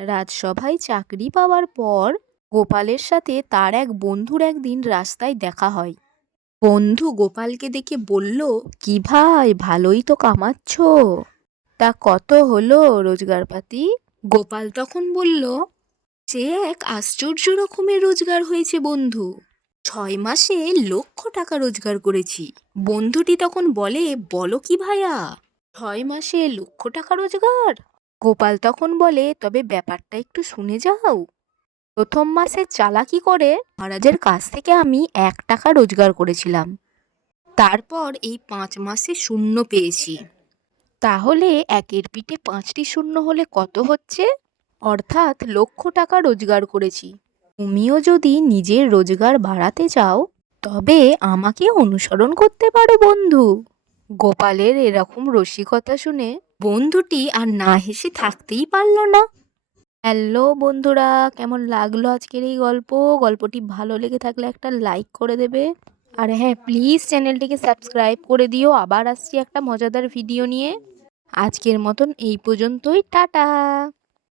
রাজসভায় চাকরি পাওয়ার পর গোপালের সাথে তার এক বন্ধুর একদিন রাস্তায় দেখা হয়। বন্ধু গোপালকে দেখে বলল, কি ভাই, ভালোই তো কামাচ্ছ, তা কত হলো রোজগারপাতি? গোপাল তখন বলল, সে এক আশ্চর্য রকমের রোজগার হয়েছে বন্ধু, 6 মাসে লক্ষ টাকা রোজগার করেছি। বন্ধুটি তখন বলে, বলো কি ভাইয়া, 6 মাসে লক্ষ টাকা রোজগার? গোপাল তখন বলে, তবে ব্যাপারটা একটু শুনে যাও। প্রথম মাসে চালাকি করে মহারাজের কাছ থেকে আমি 1 টাকা রোজগার করেছিলাম, তারপর এই 5 মাসে শূন্য পেয়েছি। তাহলে একের পিঠে 5টি শূন্য হলে কত হচ্ছে? অর্থাৎ লক্ষ টাকা রোজগার করেছি। তুমিও যদি নিজের রোজগার বাড়াতে চাও তবে আমাকে অনুসরণ করতে পারো বন্ধু। গোপালের এরকম রসিকতা শুনে বন্ধুটি আর না হেসে থাকতেই পারল না। হ্যালো বন্ধুরা, কেমন লাগলো আজকের এই গল্পটি ভালো লেগে থাকলে একটা লাইক করে দেবে। আর হ্যাঁ, প্লিজ চ্যানেলটিকে সাবস্ক্রাইব করে দিও। আবার আসছি একটা মজাদার ভিডিও নিয়ে। আজকের মতন এই পর্যন্তই, টাটা।